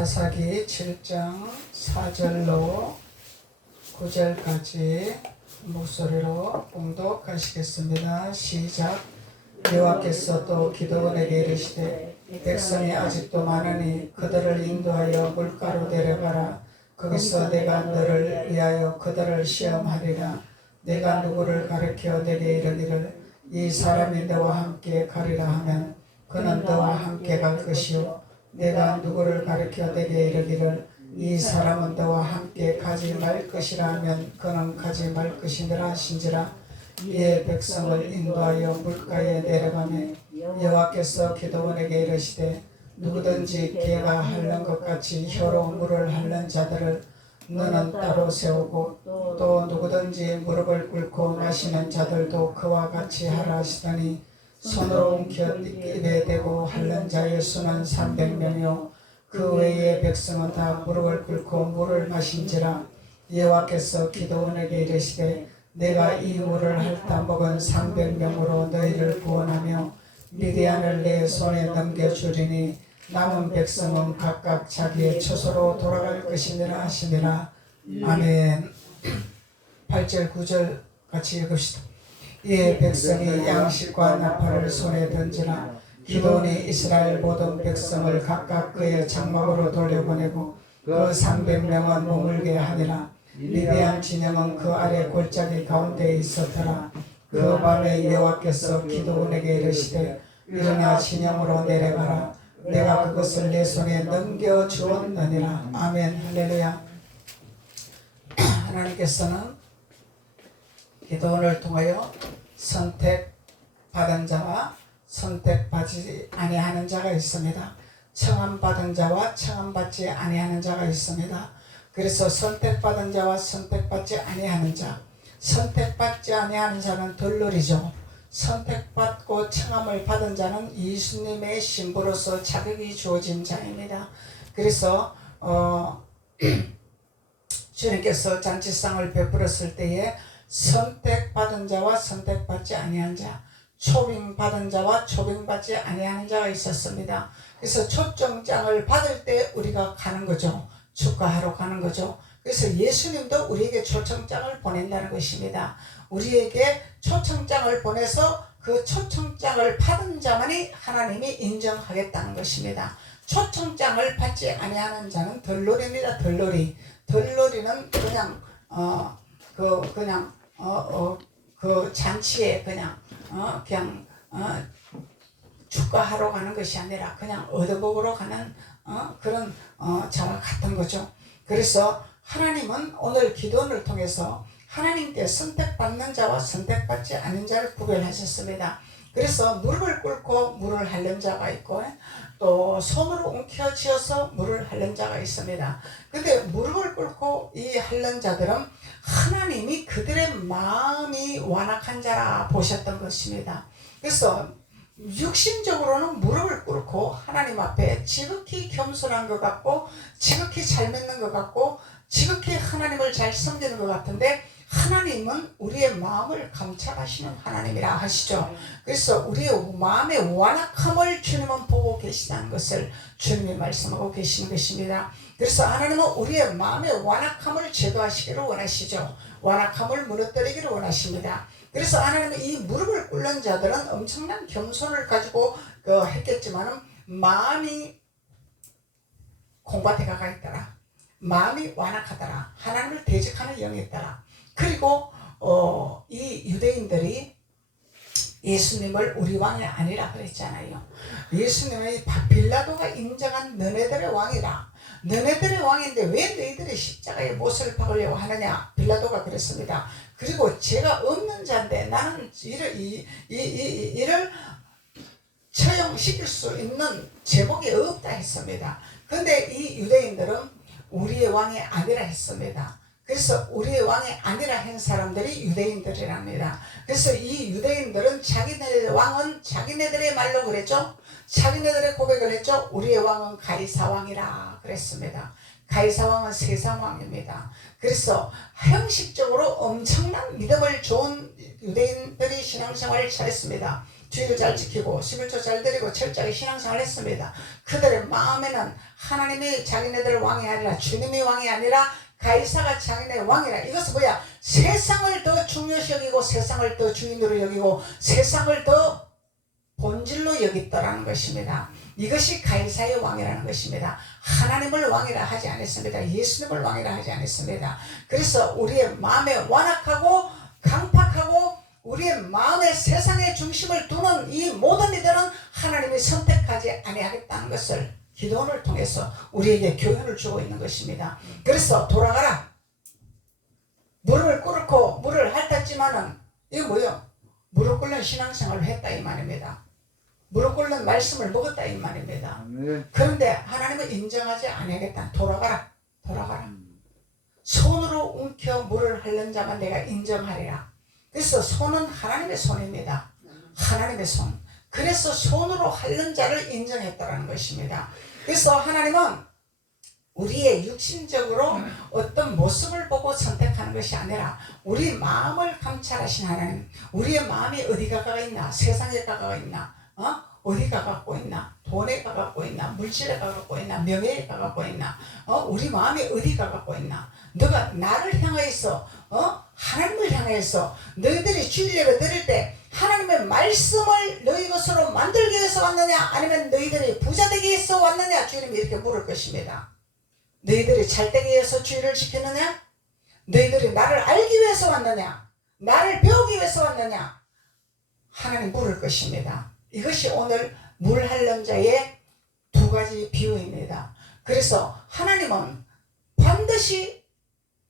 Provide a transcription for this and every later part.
사사기 7장 4절로 9절까지 목소리로 봉독하시겠습니다. 시작. 여호와께서 또 기드온에게 이르시되 백성이 아직도 많으니 그들을 인도하여 물가로 데려가라. 거기서 내가 너를 위하여 그들을 시험하리라. 내가 누구를 가르쳐 내게 이르기를 이 사람이 너와 함께 가리라 하면 그는 너와 함께 갈 것이요 내가 누구를 가르쳐 내게 이르기를 이 사람은 너와 함께 가지 말 것이라 하면 그는 가지 말 것이니라 하신지라. 이에 백성을 인도하여 물가에 내려가매 여호와께서 기드온에게 이르시되 누구든지 개가 핥는 것 같이 혀로 물을 핥는 자들을 너는 따로 세우고 또 누구든지 무릎을 꿇고 마시는 자들도 그와 같이 하라 하시더니 손으로 움켜 입에 대고 핥는 자의 수는 300명이요 그 외의 백성은 다 무릎을 꿇고 물을 마신지라. 여호와께서 기드온에게 이르시되 내가 이 물을 핥아 먹은 300명으로 너희를 구원하며 미디안을 내 손에 넘겨주리니 남은 백성은 각각 자기의 처소로 돌아갈 것이니라 하시니라. 아멘. 8절 9절 같이 읽읍시다. 이에 백성이 양식과 나팔을 손에 던지라. 기드온이 이스라엘 모든 백성을 각각 그의 장막으로 돌려보내고 그 300명은 머물게 하니라. 미디안 진영은 그 아래 골짜기 가운데에 있었더라. 그 밤에 여호와께서 기드온에게 이르시되 일어나 진영으로 내려가라. 내가 그것을 내 손에 넘겨주었느니라. 아멘. 할렐루야. 하나님께서는 기드온을 통하여 선택받은 자와 선택받지 아니하는 자가 있습니다. 청함받은 자와 청함받지 아니하는 자가 있습니다. 그래서 선택받은 자와 선택받지 아니하는 자, 선택받지 아니하는 자는 들러리죠. 선택받고 청함을 받은 자는 예수님의 신부로서 자격이 주어진 자입니다. 그래서 주님께서 잔치상을 베풀었을 때에 선택받은 자와 선택받지 아니한 자, 초빙받은 자와 초빙받지 아니하는 자가 있었습니다. 그래서 초청장을 받을 때 우리가 가는 거죠. 축가하러 가는 거죠. 그래서 예수님도 우리에게 초청장을 보낸다는 것입니다. 우리에게 초청장을 보내서 그 초청장을 받은 자만이 하나님이 인정하겠다는 것입니다. 초청장을 받지 아니하는 자는 덜놀이입니다. 덜놀이. 덜놀이는 그냥 그 잔치에 그냥 축가하러 가는 것이 아니라 그냥 얻어먹으러 가는 그런 자와 같은 거죠. 그래서 하나님은 오늘 기도를 통해서 하나님께 선택받는 자와 선택받지 않는 자를 구별하셨습니다. 그래서 무릎을 꿇고 물을 핥는 자가 있고 또 손으로 움켜쥐어서 물을 핥는 자가 있습니다. 근데 무릎을 꿇고 이 핥는 자들은 하나님이 그들의 마음이 완악한 자라 보셨던 것입니다. 그래서 육신적으로는 무릎을 꿇고 하나님 앞에 지극히 겸손한 것 같고 지극히 잘 믿는 것 같고 지극히 하나님을 잘 섬기는 것 같은데 하나님은 우리의 마음을 감찰하시는 하나님이라 하시죠. 그래서 우리의 마음의 완악함을 주님은 보고 계시다는 것을 주님이 말씀하고 계시는 것입니다. 그래서 하나님은 우리의 마음의 완악함을 제거하시기를 원하시죠. 완악함을 무너뜨리기를 원하십니다. 그래서 하나님은 이 무릎을 꿇는 자들은 엄청난 겸손을 가지고 했겠지만 마음이 콩밭에 가가 있더라. 마음이 완악하더라. 하나님을 대적하는 영이 있더라. 그리고 이 유대인들이 예수님을 우리 왕이 아니라 그랬잖아요. 예수님의 빌라도가 인정한 너네들의 왕이라. 너네들의 왕인데 왜 너희들이 십자가에 못을 박으려고 하느냐. 빌라도가 그랬습니다. 그리고 죄가 없는 자인데 나는 이를 처형시킬 수 있는 제목이 없다 했습니다. 근데 이 유대인들은 우리의 왕이 아니라 했습니다. 그래서 우리의 왕이 아니라 한 사람들이 유대인들이랍니다. 그래서 이 유대인들은 자기네들의 왕은 자기네들의 말로 그랬죠. 자기네들의 고백을 했죠. 우리의 왕은 가이사왕이라 그랬습니다. 가이사왕은 세상왕입니다. 그래서 형식적으로 엄청난 믿음을 좋은 유대인들이 신앙생활을 잘했습니다. 주의를 잘 지키고 11조 잘 드리고 철저하게 신앙생활을 했습니다. 그들의 마음에는 하나님이 자기네들 왕이 아니라 주님이 왕이 아니라 가이사가 자기네 왕이라. 이것은 뭐야? 세상을 더 중요시 여기고 세상을 더 주인으로 여기고 세상을 더 본질로 여겼더라는 것입니다. 이것이 가이사의 왕이라는 것입니다. 하나님을 왕이라 하지 않았습니다. 예수님을 왕이라 하지 않았습니다. 그래서 우리의 마음에 완악하고 강팍하고 우리의 마음에 세상의 중심을 두는 이 모든 이들은 하나님이 선택하지 아니하겠다는 것을 기도원을 통해서 우리에게 교훈을 주고 있는 것입니다. 그래서 돌아가라. 무릎을 꿇고 물을 핥았지만은 이거 뭐예요? 무릎 꿇는 신앙생활을 했다 이 말입니다. 무릎 꿇는 말씀을 먹었다 이 말입니다. 그런데 하나님은 인정하지 아니하겠다. 돌아가라. 손으로 움켜 물을 핥는 자만 내가 인정하리라. 그래서 손은 하나님의 손입니다. 하나님의 손. 그래서 손으로 핥는 자를 인정했다는 것입니다. 그래서 하나님은 우리의 육신적으로 어떤 모습을 보고 선택하는 것이 아니라 우리 마음을 감찰하신 하나님. 우리의 마음이 어디 가가 있나? 세상에 가가 있나? 어디 가갖고 있나? 돈에 가갖고 있나? 물질에 가갖고 있나? 명예에 가갖고 있나? 우리 마음이 어디 가갖고 있나? 너가 나를 향하여서 하나님을 향해서 너희들이 주일 예배 드릴 때 하나님의 말씀을 너희 것으로 만들기 위해서 왔느냐? 아니면 너희들이 부자 되기 위해서 왔느냐? 주님이 이렇게 물을 것입니다. 너희들이 잘 되기 위해서 주일을 지켰느냐? 너희들이 나를 알기 위해서 왔느냐? 나를 배우기 위해서 왔느냐? 하나님 물을 것입니다. 이것이 오늘 물 핥는 자의 두 가지 비유입니다. 그래서 하나님은 반드시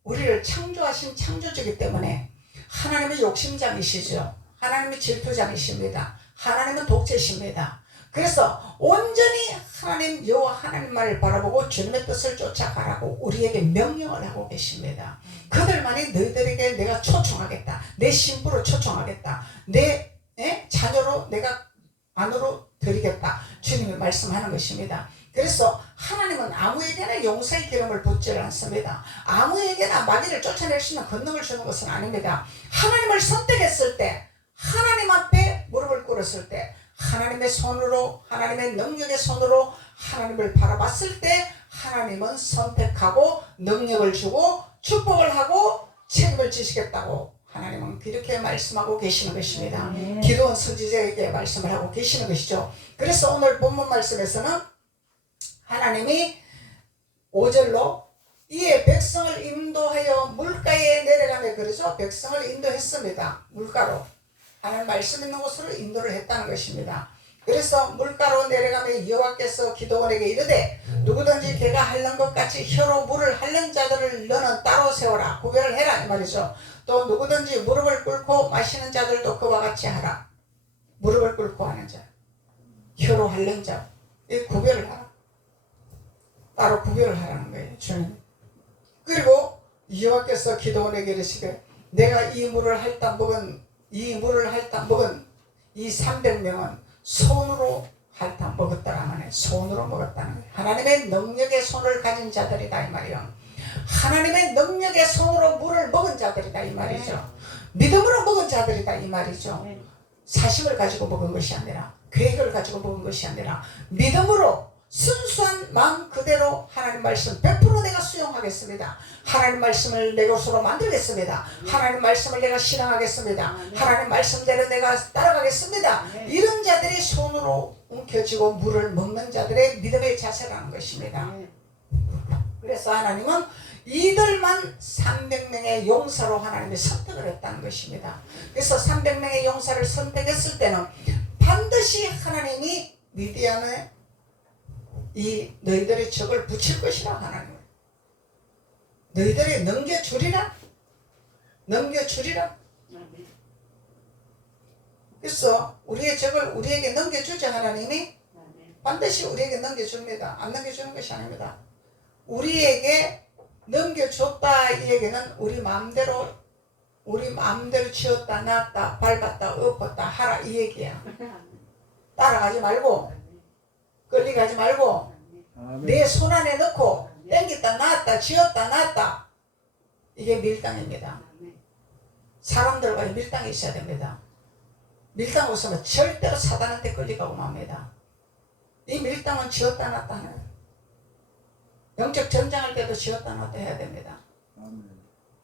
우리를 창조하신 창조주이기 때문에 하나님은 욕심장이시죠. 하나님은 질투장이십니다. 하나님은 독재십니다. 그래서 온전히 하나님 여호와 하나님 말을 바라보고 주님의 뜻을 쫓아가라고 우리에게 명령을 하고 계십니다. 그들만이 너희들에게 내가 초청하겠다. 내 신부로 초청하겠다. 내 자녀로 내가 안으로 드리겠다. 주님이 말씀하는 것입니다. 그래서 하나님은 아무에게나 용서의 기름을 붓지를 않습니다. 아무에게나 마귀를 쫓아낼 수 있는 권능을 주는 것은 아닙니다. 하나님을 선택했을 때, 하나님 앞에 무릎을 꿇었을 때, 하나님의 손으로, 하나님의 능력의 손으로 하나님을 바라봤을 때 하나님은 선택하고 능력을 주고 축복을 하고 책임을 지시겠다고 하나님은 그렇게 말씀하고 계시는 것입니다. 기도원 선지자에게 말씀을 하고 계시는 것이죠. 그래서 오늘 본문 말씀에서는 하나님이 5절로 이에 백성을 인도하여 물가에 내려가며 그러죠. 백성을 인도했습니다. 물가로. 하나님 말씀 있는 곳으로 인도를 했다는 것입니다. 그래서 물가로 내려가며 여호와께서 기도원에게 이르되 누구든지 걔가 핥는 것 같이 혀로 물을 핥는 자들을 너는 따로 세워라. 구별을 해라 이 말이죠. 또 누구든지 무릎을 꿇고 마시는 자들도 그와 같이 하라. 무릎을 꿇고 하는 자, 혀로 핥는 자, 이 구별을 하라. 따로 구별을 하라는 거예요. 주님. 그리고 여호와께서 기도원에게 이르시되 내가 이 물을 핥다 먹은 이 300명은 손으로 핥아 먹었다라 말이에요. 손으로 먹었다는 거예요. 하나님의 능력의 손을 가진 자들이다 이 말이에요. 하나님의 능력의 손으로 물을 먹은 자들이다 이 말이죠. 믿음으로 먹은 자들이다 이 말이죠. 사심을 가지고 먹은 것이 아니라, 계획을 가지고 먹은 것이 아니라 믿음으로 순수한 마음 그대로 하나님 말씀 100% 내가 수용하겠습니다. 하나님 말씀을 내 것으로 만들겠습니다. 하나님 말씀을 내가 실행하겠습니다. 하나님 말씀대로 내가 따라가겠습니다. 이런 자들이 손으로 움켜쥐고 물을 먹는 자들의 믿음의 자세라는 것입니다. 그래서 하나님은 이들만 300명의 용사로 하나님이 선택을 했다는 것입니다. 그래서 300명의 용사를 선택했을 때는 반드시 하나님이 미디안에 이 너희들의 적을 붙일 것이라 하나님. 너희들이 넘겨주리라. 그래서 우리의 적을 우리에게 넘겨주자 하나님이 반드시 우리에게 넘겨줍니다. 안 넘겨주는 것이 아닙니다. 우리에게 넘겨줬다 이 얘기는 우리 마음대로 치웠다 놨다 밟았다 엎었다 하라 이 얘기야. 따라가지 말고 끌리가지 말고 내 손 안에 넣고 땡겼다 놨다 쥐었다 놨다. 이게 밀당입니다. 사람들과의 밀당이 있어야 됩니다. 밀당 없으면 절대로 사단한테 끌려가고 맙니다. 이 밀당은 지었다 놨다 하는, 영적 전쟁할 때도 지었다 놨다 해야 됩니다.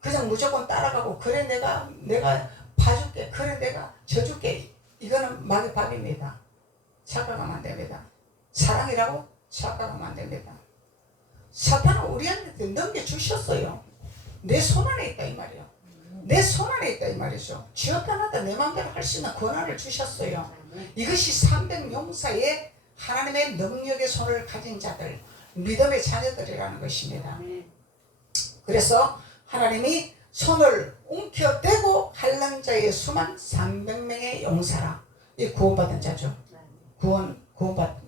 그냥 무조건 따라가고 그래 내가 봐줄게, 그래 내가 져줄게, 이거는 마귀 밥입니다. 착각하면 안 됩니다. 사랑이라고 착각하면 안 됩니다. 사탄은 우리한테 넘겨주셨어요. 내 손안에 있다 이 말이요. 내 손안에 있다 이 말이죠. 지었다 놨다 내 마음대로 할 수 있는 권한을 주셨어요. 이것이 300용사의 하나님의 능력의 손을 가진 자들, 믿음의 자녀들이라는 것입니다. 그래서 하나님이 손을 움켜대고 한란 자의 수만 300명의 용사라. 이 구원받은 자죠. 구원받은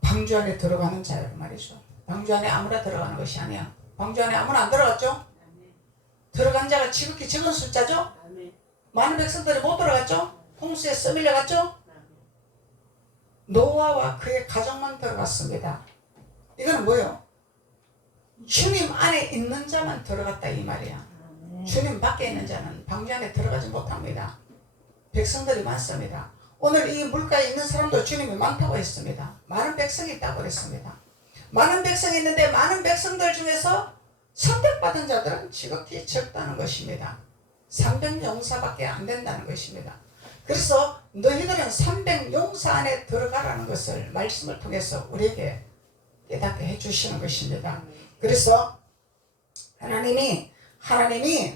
방주 안에 들어가는 자란 말이죠. 방주 안에 아무나 들어가는 것이 아니야. 방주 안에 아무나 안 들어갔죠? 들어간 자가 지극히 적은 숫자죠? 많은 백성들이 못 들어갔죠? 홍수에 써밀려갔죠? 노아와 그의 가족만 들어갔습니다. 이거는 뭐예요? 주님 안에 있는 자만 들어갔다 이 말이야. 주님 밖에 있는 자는 방주 안에 들어가지 못합니다. 백성들이 많습니다. 오늘 이 물가에 있는 사람도 주님이 많다고 했습니다. 많은 백성이 있다고 했습니다. 많은 백성이 있는데 많은 백성들 중에서 선택받은 자들은 지극히 적다는 것입니다. 300용사밖에 안 된다는 것입니다. 그래서 너희들은 300용사 안에 들어가라는 것을 말씀을 통해서 우리에게 깨닫게 해주시는 것입니다. 그래서 하나님이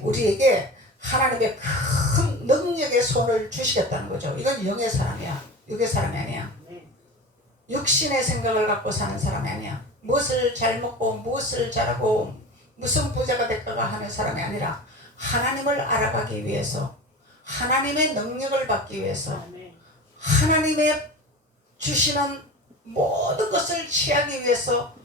우리에게 하나님의 큰 능력의 손을 주시겠다는 거죠. 이건 영의 사람이야. 육의 사람이 아니야. 육신의 생각을 갖고 사는 사람이 아니야. 무엇을 잘 먹고 무엇을 잘하고 무슨 부자가 될까가 하는 사람이 아니라 하나님을 알아가기 위해서, 하나님의 능력을 받기 위해서, 하나님의 주시는 모든 것을 취하기 위해서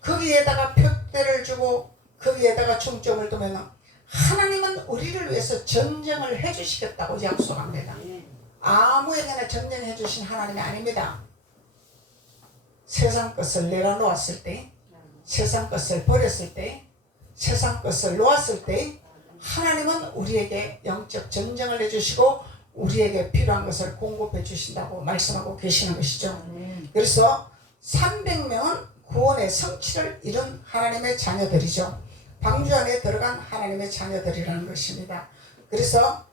거기에다가 표대를 주고 거기에다가 중점을 두면 하나님은 우리를 위해서 전쟁을 해주시겠다고 약속합니다. 아무에게나 전쟁해 주신 하나님이 아닙니다. 세상 것을 내려놓았을 때, 세상 것을 버렸을 때, 세상 것을 놓았을 때 하나님은 우리에게 영적 전쟁을 해주시고 우리에게 필요한 것을 공급해 주신다고 말씀하고 계시는 것이죠. 그래서 300명은 구원의 성취를 이룬 하나님의 자녀들이죠. 방주 안에 들어간 하나님의 자녀들이라는 것입니다. 그래서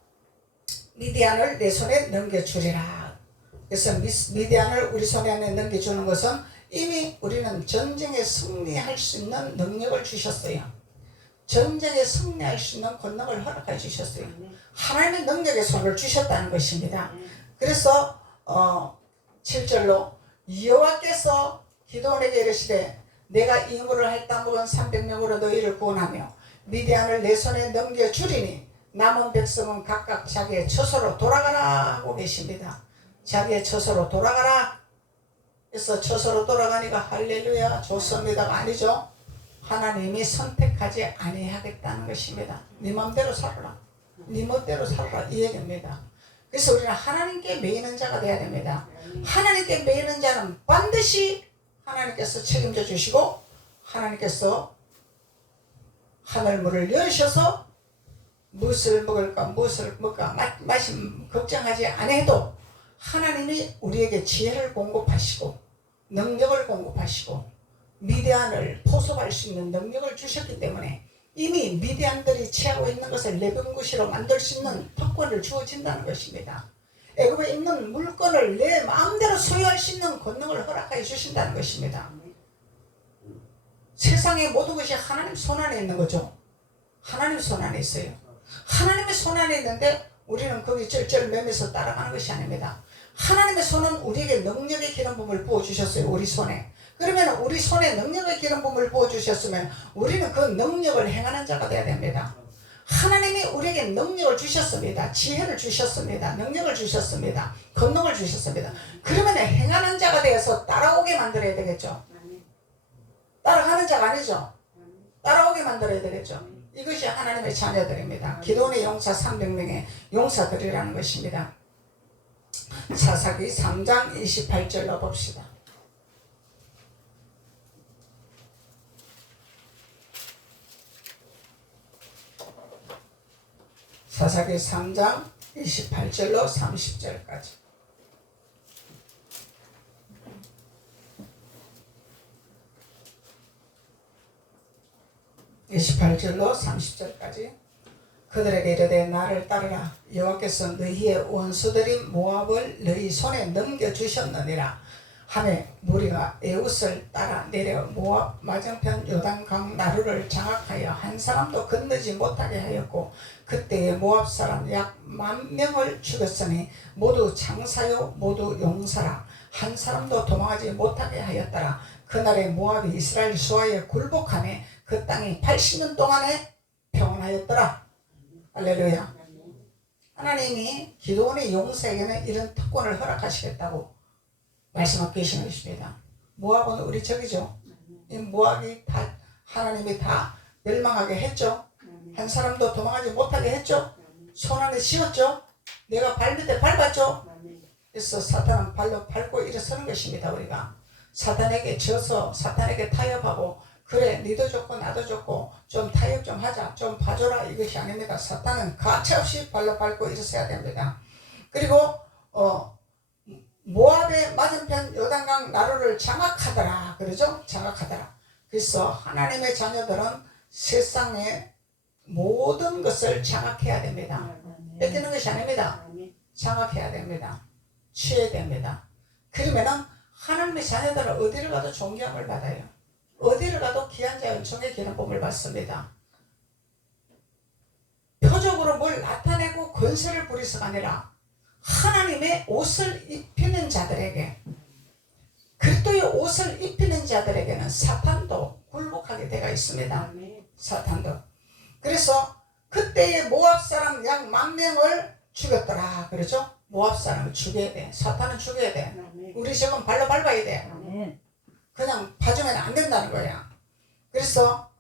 미디안을 내 손에 넘겨주리라. 그래서 미디안을 우리 손에 넘겨주는 것은 이미 우리는 전쟁에 승리할 수 있는 능력을 주셨어요. 전쟁에 승리할 수 있는 권능을 허락해 주셨어요. 하나님의 능력의 손을 주셨다는 것입니다. 그래서 7절로 여호와께서 기드온에게 이르시되 내가 임무를 할다 먹은 300명으로 너희를 구원하며 미디안을 내 손에 넘겨주리니 남은 백성은 각각 자기의 처소로 돌아가라 하고 계십니다. 자기의 처소로 돌아가라. 그래서 처소로 돌아가니까 할렐루야 좋습니다가 아니죠. 하나님이 선택하지 아니하겠다는 것입니다. 네 맘대로 살아라. 네 멋대로 살아라 이 얘기입니다. 그래서 우리는 하나님께 매이는 자가 되어야 됩니다. 하나님께 매이는 자는 반드시 하나님께서 책임져 주시고 하나님께서 하늘문을 여셔서 무엇을 먹을까 마심 걱정하지 않아도 하나님이 우리에게 지혜를 공급하시고 능력을 공급하시고 미디안을 포섭할 수 있는 능력을 주셨기 때문에 이미 미디안들이 취하고 있는 것을 내병굿이로 만들 수 있는 특권을 주어진다는 것입니다. 애굽에 있는 물건을 내 마음대로 소유할 수 있는 권능을 허락하여 주신다는 것입니다. 세상의 모든 것이 하나님 손안에 있는 거죠. 하나님 손안에 있어요. 하나님의 손안에 있는데 우리는 거기 쩔쩔매면서 따라가는 것이 아닙니다. 하나님의 손은 우리에게 능력의 기름 부음을 부어주셨어요. 우리 손에. 그러면 우리 손에 능력의 기름 부음을 부어주셨으면 우리는 그 능력을 행하는 자가 되어야 됩니다. 하나님이 우리에게 능력을 주셨습니다. 지혜를 주셨습니다. 능력을 주셨습니다. 권능을 주셨습니다. 그러면 행하는 자가 되어서 따라오게 만들어야 되겠죠. 따라가는 자가 아니죠. 따라오게 만들어야 되겠죠. 이것이 하나님의 자녀들입니다. 기도원의 용사 300명의 용사들이라는 것입니다. 사사기 3장 28절로 봅시다. 사사기 3장 28절로 30절까지. (28절로 30절까지) 그들에게 이르되 나를 따르라. 여호와께서 너희의 원수들인 모압을 너희 손에 넘겨주셨느니라 하며 무리가 에웃을 따라 내려 모압 맞은편 요단강 나루를 장악하여 한 사람도 건너지 못하게 하였고 그때에 모압 사람 약 10,000명을 죽였으니 모두 장사요 모두 용사라. 한 사람도 도망하지 못하게 하였더라. 그날에 모압이 이스라엘 수하에 굴복하며 그 땅이 80년 동안에 평온하였더라. 할렐루야. 하나님이 기드온의 용사에게는 이런 특권을 허락하시겠다고 말씀하고 계시는 것입니다. 모압은 우리 적이죠. 이 모압이 다 하나님이 다 멸망하게 했죠. 한 사람도 도망하지 못하게 했죠. 손 안에 씌웠죠. 내가 발밑에 밟았죠. 그래서 사탄은 발로 밟고 일어서는 것입니다. 우리가 사탄에게 져서 사탄에게 타협하고 그래 니도 좋고 나도 좋고 좀 타협 좀 하자 좀 봐줘라 이것이 아닙니다. 사탄은 가차없이 발로 밟고 일어서야 됩니다. 그리고 모압의 맞은편 요단강 나루를 장악하더라 그러죠. 장악하더라. 그래서 하나님의 자녀들은 세상의 모든 것을 장악해야 됩니다. 뺏기는 것이 아닙니다. 장악해야 됩니다. 취해야 됩니다. 그러면은 하나님의 자녀들은 어디를 가도 존경을 받아요. 어디를 가도 귀한 자 은총의 기름 부음을 받습니다. 표적으로 뭘 나타내고 권세를 부리서가 아니라 하나님의 옷을 입히는 자들에게 그리스도의 옷을 입히는 자들에게는 사탄도 굴복하게 되어 있습니다. 사탄도. 그래서 그때의 모압 사람 약 10,000명을 죽였더라 그러죠. 모압 사람을 죽여야 돼. 사탄은 죽여야 돼. 우리 지금 발로 밟아야 돼. 그냥 봐주면 안 된다는 거야. 그래서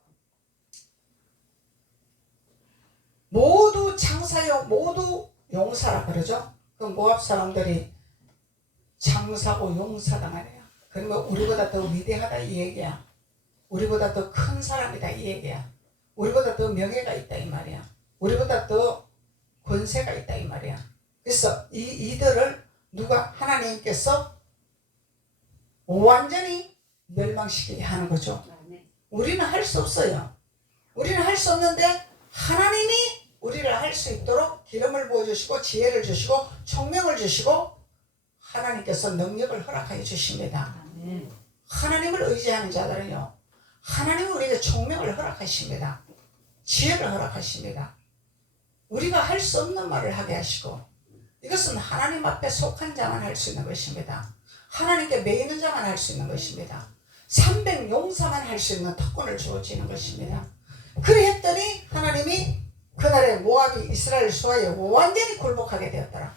모두 장사요 모두 용사라 그러죠. 그 모압 사람들이 장사고 용사당하네요. 그러면 우리보다 더 위대하다 이 얘기야. 우리보다 더 큰 사람이다 이 얘기야. 우리보다 더 명예가 있다 이 말이야. 우리보다 더 권세가 있다 이 말이야. 그래서 이들을 누가 하나님께서 완전히 멸망시키게 하는 거죠. 우리는 할 수 없어요. 우리는 할 수 없는데 하나님이 우리를 할 수 있도록 기름을 부어주시고 지혜를 주시고 총명을 주시고 하나님께서 능력을 허락하여 주십니다. 하나님을 의지하는 자들은요 하나님은 우리에게 총명을 허락하십니다. 지혜를 허락하십니다. 우리가 할 수 없는 말을 하게 하시고 이것은 하나님 앞에 속한 자만 할 수 있는 것입니다. 하나님께 매이는 자만 할 수 있는 것입니다. 300용사만 할 수 있는 특권을 주어지는 것입니다. 그래 했더니 하나님이 그날에 모압이 이스라엘 수하에 완전히 굴복하게 되었더라.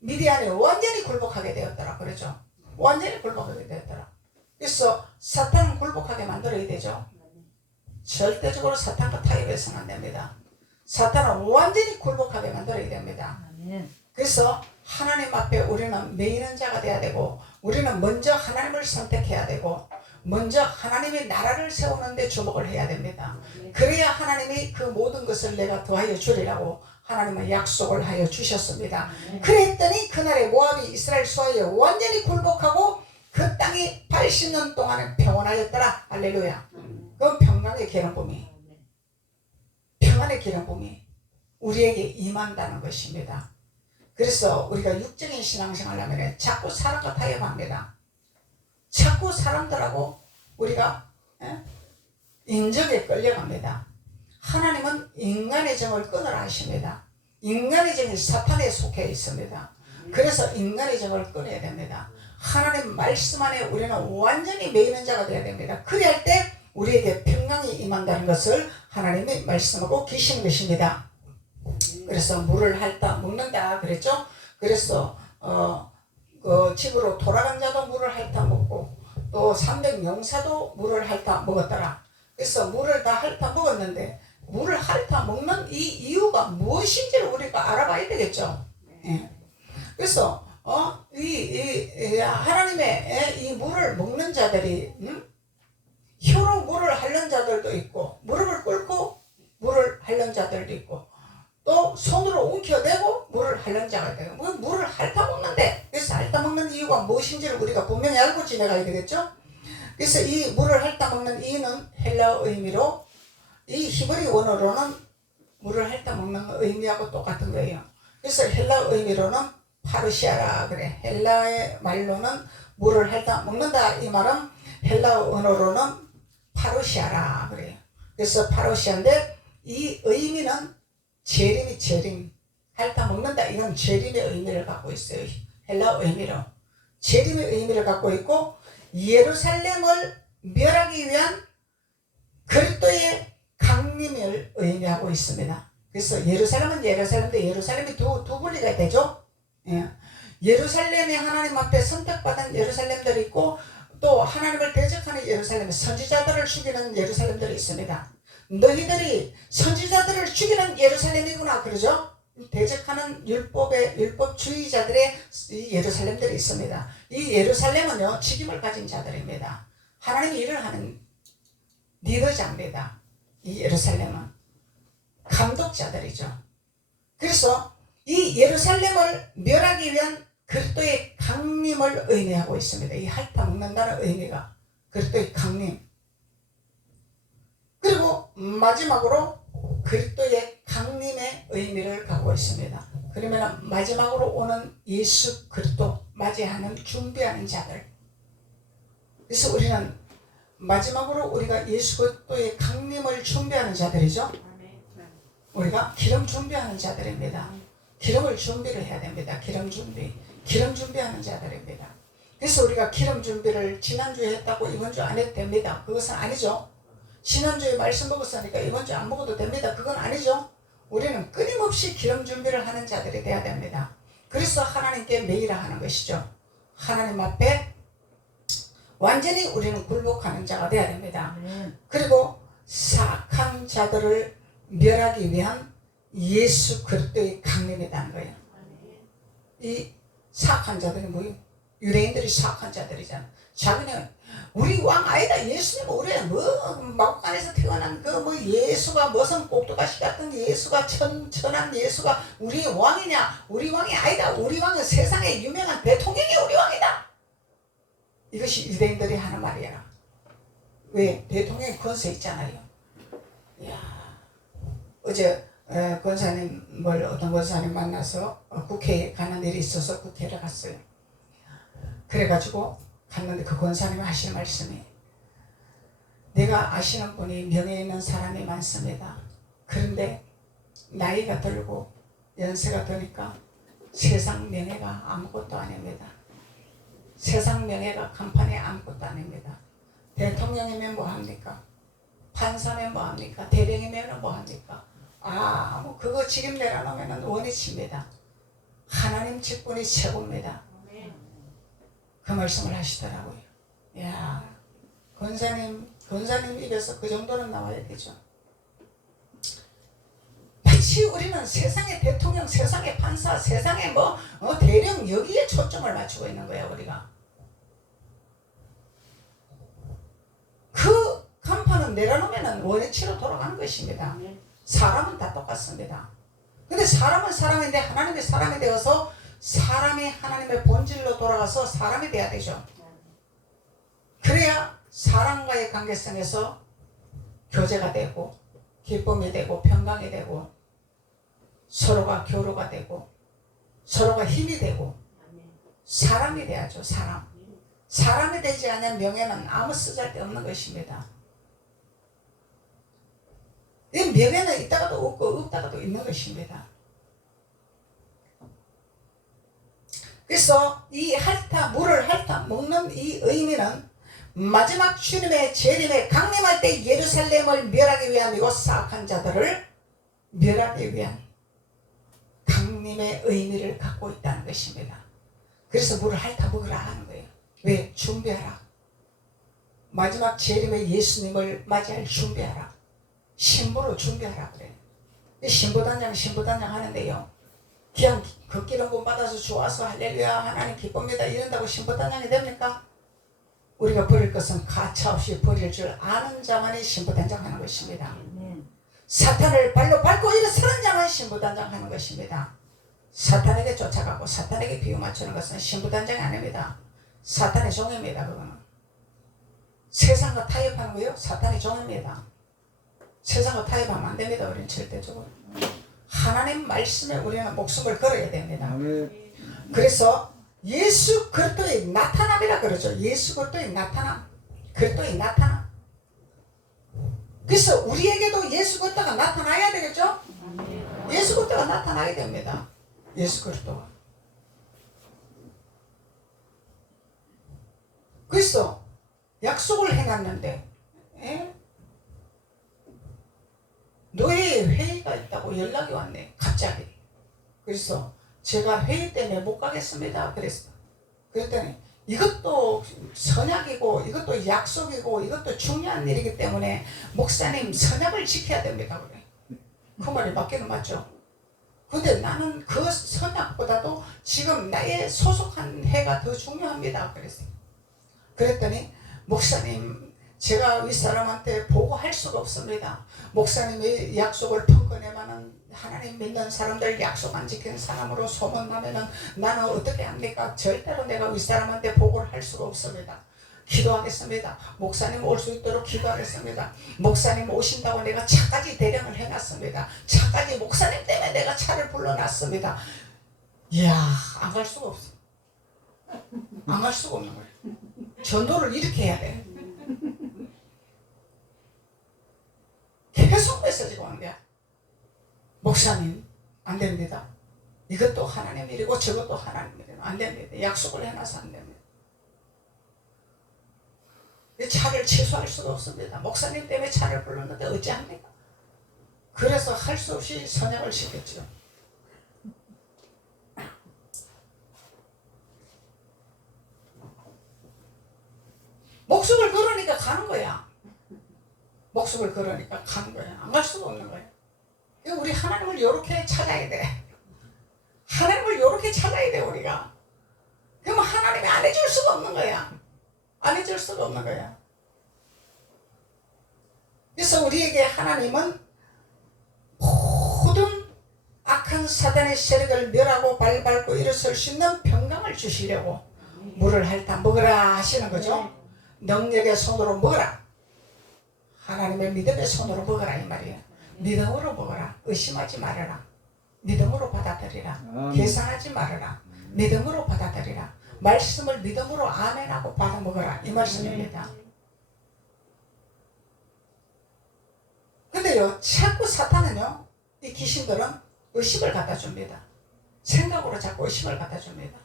미디안에 완전히 굴복하게 되었더라. 그러죠. 완전히 굴복하게 되었더라. 그래서 사탄은 굴복하게 만들어야 되죠. 절대적으로 사탄과 타협해서는 안 됩니다. 사탄은 완전히 굴복하게 만들어야 됩니다. 그래서 하나님 앞에 우리는 매이는 자가 돼야 되고 우리는 먼저 하나님을 선택해야 되고 먼저 하나님의 나라를 세우는데 주목을 해야 됩니다. 그래야 하나님이 그 모든 것을 내가 더하여 주리라고 하나님은 약속을 하여 주셨습니다. 그랬더니 그날에 모압이 이스라엘 수하에 완전히 굴복하고 그 땅이 80년 동안에 평온하였더라. 할렐루야. 그건 평강의 기름붐이 평안의 기름붐이 우리에게 임한다는 것입니다. 그래서 우리가 육적인 신앙생활을 하면 자꾸 사람과 타협합니다. 자꾸 사람들하고 우리가 인정에 끌려갑니다. 하나님은 인간의 정을 끊으라 하십니다. 인간의 정이 사탄에 속해 있습니다. 그래서 인간의 정을 끊어야 됩니다. 하나님 말씀 안에 우리는 완전히 매이는 자가 되어야 됩니다. 그래야 할 때 우리에게 평강이 임한다는 것을 하나님이 말씀하고 계시는 것입니다. 그래서 물을 핥아 먹는다 그랬죠. 그래서 그 집으로 돌아간 자도 물을 핥아 먹고 또 300용사도 물을 핥아 먹었더라. 그래서 물을 다 핥아 먹었는데 물을 핥아 먹는 이 이유가 무엇인지를 우리가 알아봐야 되겠죠. 예. 그래서 하나님의 이 물을 먹는 자들이 혀로 물을 핥는 자들도 있고 무릎을 꿇고 물을 핥는 자들도 있고 또 손으로 움켜대고 물을 핥는 자가 돼요. 물을 핥아먹는데, 그래서 핥아먹는 이유가 무엇인지를 우리가 분명히 알고 지내가야 되겠죠. 그래서 이 물을 핥아먹는 이유는 헬라어 의미로, 이 히브리 원어로는 물을 핥아먹는 의미하고 똑같은 거예요. 그래서 헬라어 의미로는 파르시아라 그래. 헬라의 말로는 물을 핥아먹는다 이 말은 헬라어 언어로는 파르시아라 그래요. 그래서 파르시아인데 이 의미는 재림, 핥아먹는다 이건 재림의 의미를 갖고 있어요. 헬라어 의미로 재림의 의미를 갖고 있고, 예루살렘을 멸하기 위한 그리스도의 강림을 의미하고 있습니다. 그래서 예루살렘은 예루살렘인데 예루살렘이 두 분리가 되죠. 예. 예루살렘이 하나님 앞에 선택받은 예루살렘들이 있고, 또 하나님을 대적하는 예루살렘, 선지자들을 죽이는 예루살렘들이 있습니다. 너희들이 선지자들을 죽이는 예루살렘이구나 그러죠. 대적하는 율법주의자들의 이 예루살렘들이 있습니다. 이 예루살렘은요 직임을 가진 자들입니다. 하나님이 일을 하는 리더자입니다. 이 예루살렘은 감독자들이죠. 그래서 이 예루살렘을 멸하기 위한 그리스도의 강림을 의미하고 있습니다. 이 핥아먹는다는 의미가 그리스도의 강림. 그리고 마지막으로 그리스도의 강림의 의미를 갖고 있습니다. 그러면 마지막으로 오는 예수 그리스도 맞이하는 준비하는 자들. 그래서 우리는 마지막으로 우리가 예수 그리스도의 강림을 준비하는 자들이죠. 우리가 기름 준비하는 자들입니다. 기름을 준비를 해야 됩니다. 기름 준비하는 자들입니다. 그래서 우리가 기름 준비를 지난주에 했다고 이번 주 안 해도 됩니다. 그것은 아니죠. 지난주에 말씀 먹었으니까 이번 주 안 먹어도 됩니다. 그건 아니죠. 우리는 끊임없이 기름 준비를 하는 자들이 돼야 됩니다. 그래서 하나님께 매일 하는 것이죠. 하나님 앞에 완전히 우리는 굴복하는 자가 돼야 됩니다. 그리고 사악한 자들을 멸하기 위한 예수 그리스도의 강림이라는 거예요. 이 사악한 자들이 뭐예요? 유대인들이 사악한 자들이잖아. 자기는 우리 왕 아니다. 예수님 우리 마국간에서 태어난 예수가 무슨 꼭두가시 같은 예수가 천한 예수가 우리 왕이냐? 우리 왕이 아니다. 우리 왕은 세상에 유명한 대통령이 우리 왕이다. 이것이 유대인들이 하는 말이야. 왜? 대통령이 권세 있잖아요. 이야, 어제 어떤 권사님 만나서 국회에 가는 일이 있어서 국회를 갔어요. 그래가지고 갔는데 그 권사님이 하시는 말씀이, 내가 아시는 분이 명예 있는 사람이 많습니다. 그런데 나이가 들고 연세가 드니까 세상 명예가 아무것도 아닙니다. 세상 명예가 간판에 아무것도 아닙니다. 대통령이면 뭐합니까? 판사면 뭐합니까? 대령이면 뭐합니까? 그거 직임 내려놓으면 원위치입니다. 하나님 직분이 최고입니다. 그 말씀을 하시더라고요. 야, 권사님 입에서 그 정도는 나와야 되죠. 마치 우리는 세상의 대통령, 세상의 판사, 세상의 대령 여기에 초점을 맞추고 있는 거야 우리가. 그 간판은 내려놓으면 원위치로 돌아가는 것입니다. 사람은 다 똑같습니다. 근데 사람은 사람인데 하나님의 사람이 되어서 사람이 하나님의 본질로 돌아가서 사람이 돼야 되죠. 그래야 사람과의 관계성에서 교제가 되고 기쁨이 되고 평강이 되고 서로가 교류가 되고 서로가 힘이 되고 사람이 돼야죠. 사람이 되지 않은 명예는 아무 쓰잘데없는 것입니다. 이 명예는 있다가도 없고 없다가도 있는 것입니다. 그래서 이 물을 핥아먹는 이 의미는 마지막 주님의 재림에 강림할 때 예루살렘을 멸하기 위함이고 사악한 자들을 멸하기 위한 강림의 의미를 갖고 있다는 것입니다. 그래서 물을 핥아먹으라 하는 거예요. 왜? 준비하라. 마지막 재림에 예수님을 맞이할 준비하라. 신부로 준비하라 그래요. 신부단장 하는데요. 그냥 걷기는 못 받아서 좋아서 할렐루야 하나님 기쁩니다 이런다고 신부단장이 됩니까? 우리가 버릴 것은 가차없이 버릴 줄 아는 자만이 신부단장 하는 것입니다. 사탄을 발로 밟고 일어서는 자만 신부단장하는 것입니다. 사탄에게 쫓아가고 사탄에게 비유 맞추는 것은 신부단장이 아닙니다. 사탄의 종입니다. 그거는 세상과 타협하는 거요 사탄의 종입니다. 세상과 타협하면 안 됩니다. 우리는 절대적으로 하나님 말씀에 우리는 목숨을 걸어야 됩니다. 그래서 예수 그리스도의 나타남이라 그러죠. 예수 그리스도의 나타남, 그리스도의 나타남. 그래서 우리에게도 예수 그리스도가 나타나야 되겠죠. 예수 그리스도가 나타나야 됩니다. 예수 그리스도가. 그래서 약속을 해놨는데 너의 회의가 있다고 연락이 왔네. 갑자기. 그래서 제가 회의 때문에 못 가겠습니다. 그랬더니 이것도 선약이고 이것도 약속이고 이것도 중요한 일이기 때문에 목사님 선약을 지켜야 됩니다. 그래. 그 말이 맞기는 맞죠. 근데 나는 그 선약보다도 지금 나의 소속한 해가 더 중요합니다. 그랬더니 목사님 제가 윗사람한테 보고할 수가 없습니다. 목사님의 약속을 펑커내면은 하나님 믿는 사람들 약속 안 지키는 사람으로 소문나면은 나는 어떻게 합니까? 절대로 내가 윗사람한테 보고를 할 수가 없습니다. 기도하겠습니다. 목사님 올 수 있도록 기도하겠습니다. 목사님 오신다고 내가 차까지 대령을 해놨습니다. 차까지 목사님 때문에 내가 차를 불러놨습니다. 이야, 안 갈 수가 없어. 안 갈 수가 없는 거예요. 전도를 이렇게 해야 돼. 계속 메시지가 온 거야. 목사님 안 됩니다. 이것도 하나님 일이고 저것도 하나님 일이고 안 됩니다. 약속을 해놔서 안 됩니다. 차를 취소할 수가 없습니다. 목사님 때문에 차를 불렀는데 어찌합니까? 그래서 할 수 없이 선약을 시켰죠. 목숨을 걸으니까 가는 거야. 목숨을 걸으니까 가는 거야. 안 갈 수가 없는 거야. 우리 하나님을 이렇게 찾아야 돼. 하나님을 이렇게 찾아야 돼 우리가. 그러면 하나님이 안 해줄 수가 없는 거야. 안 해줄 수가 없는 거야. 그래서 우리에게 하나님은 모든 악한 사단의 세력을 멸하고 발밟고 일어설 수 있는 평강을 주시려고 물을 핥아 먹으라 하시는 거죠. 능력의 손으로 먹으라. 하나님의 믿음의 손으로 먹으라 이 말이에요. 믿음으로 먹으라. 의심하지 말아라. 믿음으로 받아들이라. 계산하지 말아라. 믿음으로 받아들이라. 말씀을 믿음으로 아멘하고 받아 먹어라 이 말씀입니다. 근데요 자꾸 사탄은요 이 귀신들은 의심을 갖다 줍니다. 생각으로 자꾸 의심을 갖다 줍니다.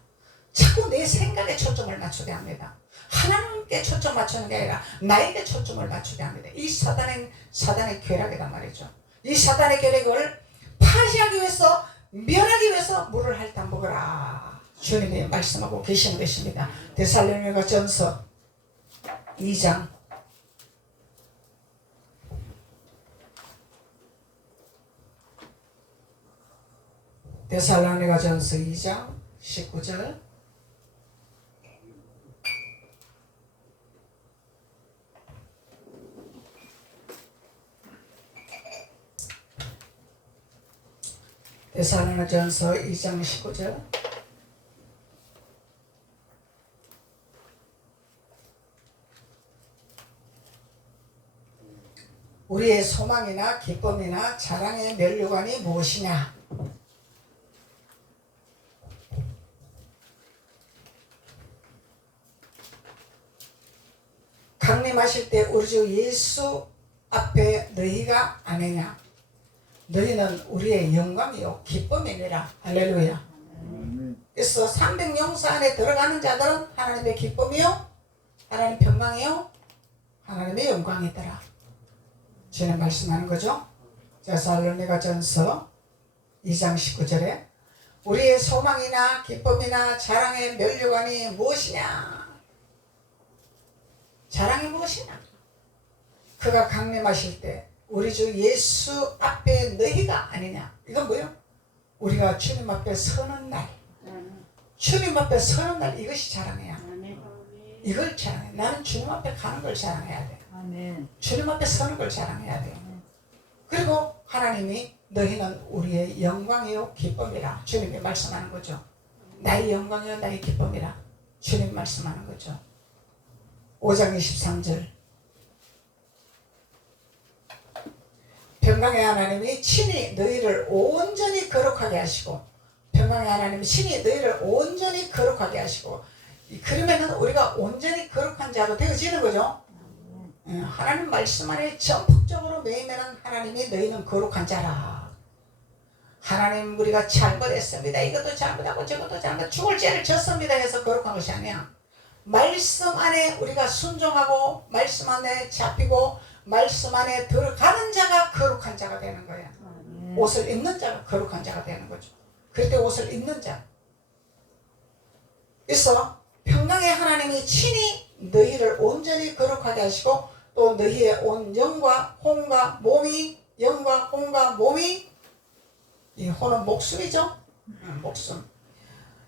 자꾸 내 생각에 초점을 맞추게 합니다. 하나님께 초점 맞추는 게 아니라 나에게 초점을 맞추게 합니다. 이 사단의 괴력이란 말이죠. 이 사단의 괴력을 파시하기 위해서 멸하기 위해서 물을 핥아 먹으라 주님이 말씀하고 계시는 것입니다. 데살로니가 전서 2장 데살로니가 전서 2장 19절 데살로니가 전서 2장 19절 우리의 소망이나 기쁨이나 자랑의 면류관이 무엇이냐? 강림하실 때 우리 주 예수 앞에 너희가 아니냐? 너희는 우리의 영광이요 기쁨이니라. 할렐루야. 그래서 300용사 안에 들어가는 자들은 하나님의 기쁨이요 하나님의 평강이요 하나님의 영광이더라. 주님 말씀하는 거죠. 데살로니가 전서 2장 19절에 우리의 소망이나 기쁨이나 자랑의 면류관이 무엇이냐? 자랑이 무엇이냐? 그가 강림하실 때 우리 주 예수 앞에 너희가 아니냐? 이건 뭐예요? 우리가 주님 앞에 서는 날, 주님 앞에 서는 날 이것이 자랑이야. 이걸 자랑해. 나는 주님 앞에 가는 걸 자랑해야 돼. 주님 앞에 서는 걸 자랑해야 돼. 그리고 하나님이 너희는 우리의 영광이요 기쁨이라 주님이 말씀하는 거죠. 나의 영광이요 나의 기쁨이라 주님 말씀하는 거죠. 5장 23절 평강의 하나님이 친히 너희를 온전히 거룩하게 하시고 평강의 하나님이 친히 너희를 온전히 거룩하게 하시고 그러면은 우리가 온전히 거룩한 자로 되어지는 거죠. 하나님 말씀 안에 전폭적으로 매이면은 하나님이 너희는 거룩한 자라. 하나님 우리가 잘못했습니다. 이것도 잘못하고 저것도 잘못 죽을 죄를 졌습니다 해서 거룩한 것이 아니야. 말씀 안에 우리가 순종하고 말씀 안에 잡히고 말씀 안에 들어가는 자가 거룩한 자가 되는 거야. 옷을 입는 자가 거룩한 자가 되는 거죠. 그럴 때 옷을 입는 자. 그래서 평강의 하나님이 친히 너희를 온전히 거룩하게 하시고 또 너희의 온 영과 혼과 몸이 영과 혼과 몸이 이 혼은 목숨이죠. 목숨.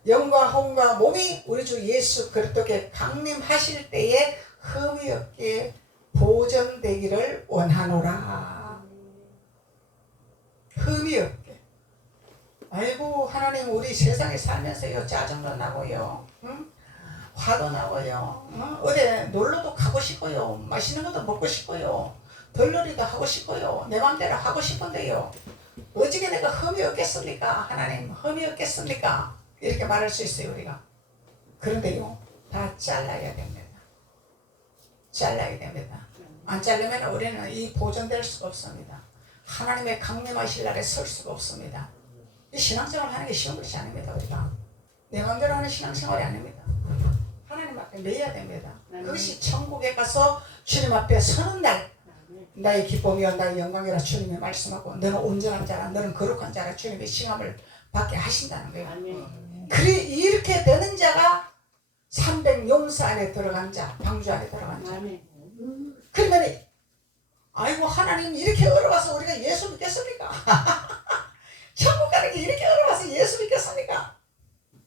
영과 혼과 몸이 우리 주 예수 그리스도께 강림하실 때에 흠이 없게 보존되기를 원하노라. 흠이 없게. 아이고 하나님 우리 세상에 살면서요 짜증도 나고요. 응? 화도 나고요. 응? 어디 놀러도 가고 싶고요. 맛있는 것도 먹고 싶고요. 덜놀이도 하고 싶고요. 내 맘대로 하고 싶은데요. 어찌게 내가 흠이 없겠습니까? 하나님 흠이 없겠습니까? 이렇게 말할 수 있어요 우리가. 그런데요 다 잘라야 됩니다. 잘라야 됩니다. 안 자르면 우리는 이 보존될 수가 없습니다. 하나님의 강림하실 날에 설 수가 없습니다. 이 신앙생활 하는 게 쉬운 것이 아닙니다. 우리가 내 마음대로 하는 신앙생활이 아닙니다. 하나님 앞에 매야 됩니다. 그것이 천국에 가서 주님 앞에 서는 날 나의 기쁨이여 나의 영광이라 주님이 말씀하고 너는 온전한 자라 너는 거룩한 자라 주님의 칭함을 받게 하신다는 거예요. 그래 이렇게 되는 자가 300용사 안에 들어간 자, 방주 안에 들어간 자. 그러면 아이고 하나님 이렇게 어려워서 우리가 예수 믿겠습니까? 천국 가는 게 이렇게 어려워서 예수 믿겠습니까?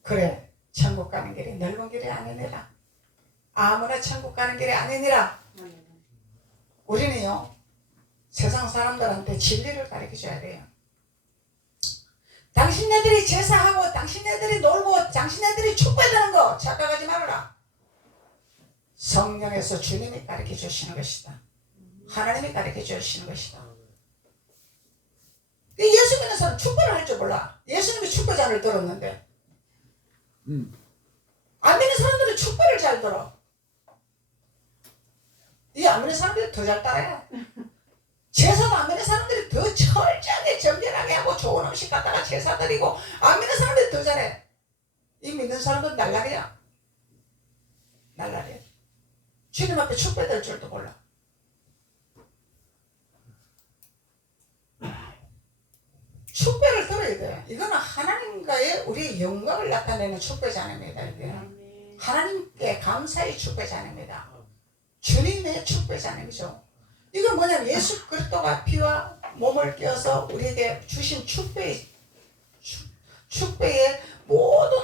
그래 천국 가는 길이 넓은 길이 아니니라. 아무나 천국 가는 길이 아니니라. 우리는요 세상 사람들한테 진리를 가르쳐줘야 돼요. 당신네들이 제사하고 당신네들이 놀고 당신네들이 축배되는 거 착각하지 말아라. 성령에서 주님이 가르쳐 주시는 것이다. 하나님이 가르쳐 주시는 것이다. 예수 믿는 사람 축배를 할 줄 몰라. 예수님이 축배잔을 들었는데 안 믿는 사람들은 축배를 잘 들어. 이 안 믿는 사람들이 더 잘 따라해. 제사도 안 믿는 사람들이 더 철저하게 정결하게 하고 좋은 음식 갖다가 제사 드리고 안 믿는 사람들이 더 잘해. 이 믿는 사람들은 날라리야. 날라리야. 주님 앞에 축배될 줄도 몰라. 축배를 들어야 돼. 이거는 하나님과의 우리의 영광을 나타내는 축배자입니다. 이게 하나님께 감사의 축배자입니다. 주님의 축배자님이죠. 이건 뭐냐면 예수 그리스도가 피와 몸을 껴서 우리에게 주신 축배의 모든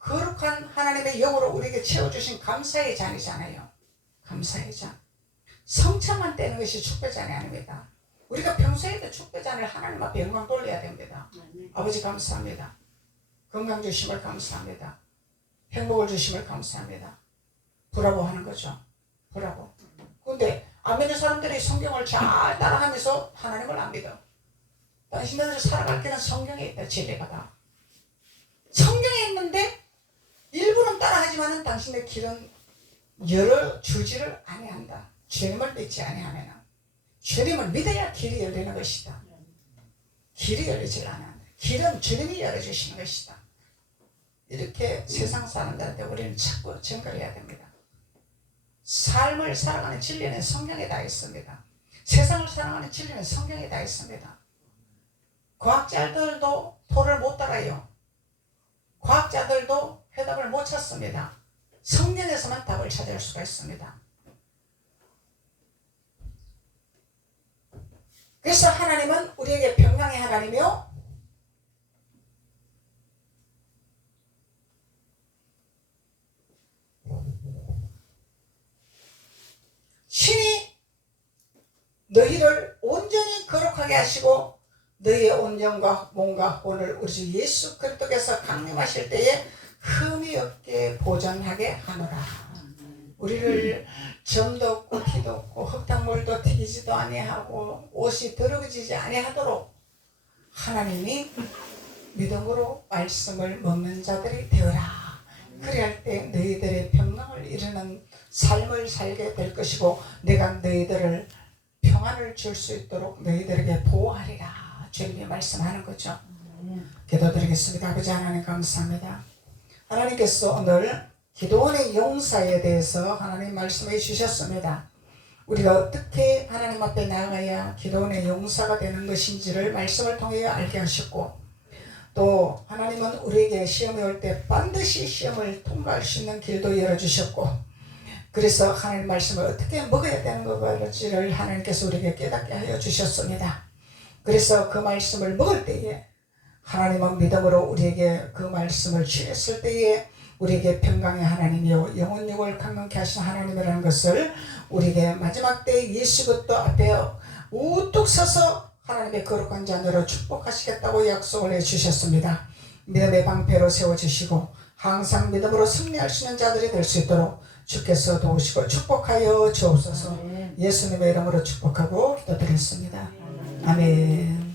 거룩한 하나님의 영으로 우리에게 채워주신 감사의 잔이잖아요. 감사의 잔. 성찬만 떼는 것이 축배잔이 아닙니다. 우리가 평소에도 축배잔을 하나님 앞에 영광 돌려야 됩니다. 아버지 감사합니다. 건강 주심을 감사합니다. 행복을 주심을 감사합니다. 부라고 하는 거죠. 부라고. 근데 안 믿는 사람들이 성경을 잘 따라하면서 하나님을 안 믿어. 당신들이 살아갈 때는 성경에 있다. 진리가 다. 성경에 있는데 일부는 따라하지만은 당신의 길은 열어주지를 아니한다. 주님을 믿지 아니하면 주님을 믿어야 길이 열리는 것이다. 길이 열리질 않아. 길은 주님이 열어주시는 것이다. 이렇게 세상 사람들한테 우리는 자꾸 증거해야 됩니다. 삶을 살아가는 진리는 성경에 다 있습니다. 세상을 살아가는 진리는 성경에 다 있습니다. 과학자들도 토를 못 따라요. 과학자들도 해답을 못 찾습니다. 성경에서만 답을 찾을 수가 있습니다. 그래서 하나님은 우리에게 평강의 하나님이요 신이 너희를 온전히 거룩하게 하시고 너희의 온 영과 몸과 혼을 우리 주 예수 그리스도께서 강림하실 때에 흠이 없게 보존하게 하노라. 우리를 점도 없고 티도 없고 흙탕물도 튀기지도 아니하고 옷이 더러워지지 아니하도록 하나님이 믿음으로 말씀을 먹는 자들이 되어라. 그래야 때 너희들의 평강을 이루는 삶을 살게 될 것이고 내가 너희들을 평안을 줄 수 있도록 너희들에게 보호하리라. 주님이 말씀하는 거죠. 기도드리겠습니다. 아버지 하나님 감사합니다. 하나님께서 오늘 기도원의 용사에 대해서 하나님 말씀해 주셨습니다. 우리가 어떻게 하나님 앞에 나아가야 기도원의 용사가 되는 것인지를 말씀을 통해 알게 하셨고 또 하나님은 우리에게 시험이 올 때 반드시 시험을 통과할 수 있는 길도 열어주셨고 그래서 하나님 말씀을 어떻게 먹어야 되는 것인지를 하나님께서 우리에게 깨닫게 하여 주셨습니다. 그래서 그 말씀을 먹을 때에 하나님은 믿음으로 우리에게 그 말씀을 취했을 때에 우리에게 평강의 하나님이요 영원 육을 강건케 하신 하나님이라는 것을 우리에게 마지막 때 예수 그리스도 앞에 우뚝 서서 하나님의 거룩한 자녀로 축복하시겠다고 약속을 해주셨습니다. 믿음의 방패로 세워주시고 항상 믿음으로 승리할 수 있는 자들이 될 수 있도록 주께서 도우시고 축복하여 주옵소서. 예수님의 이름으로 축복하고 기도드렸습니다. 아멘.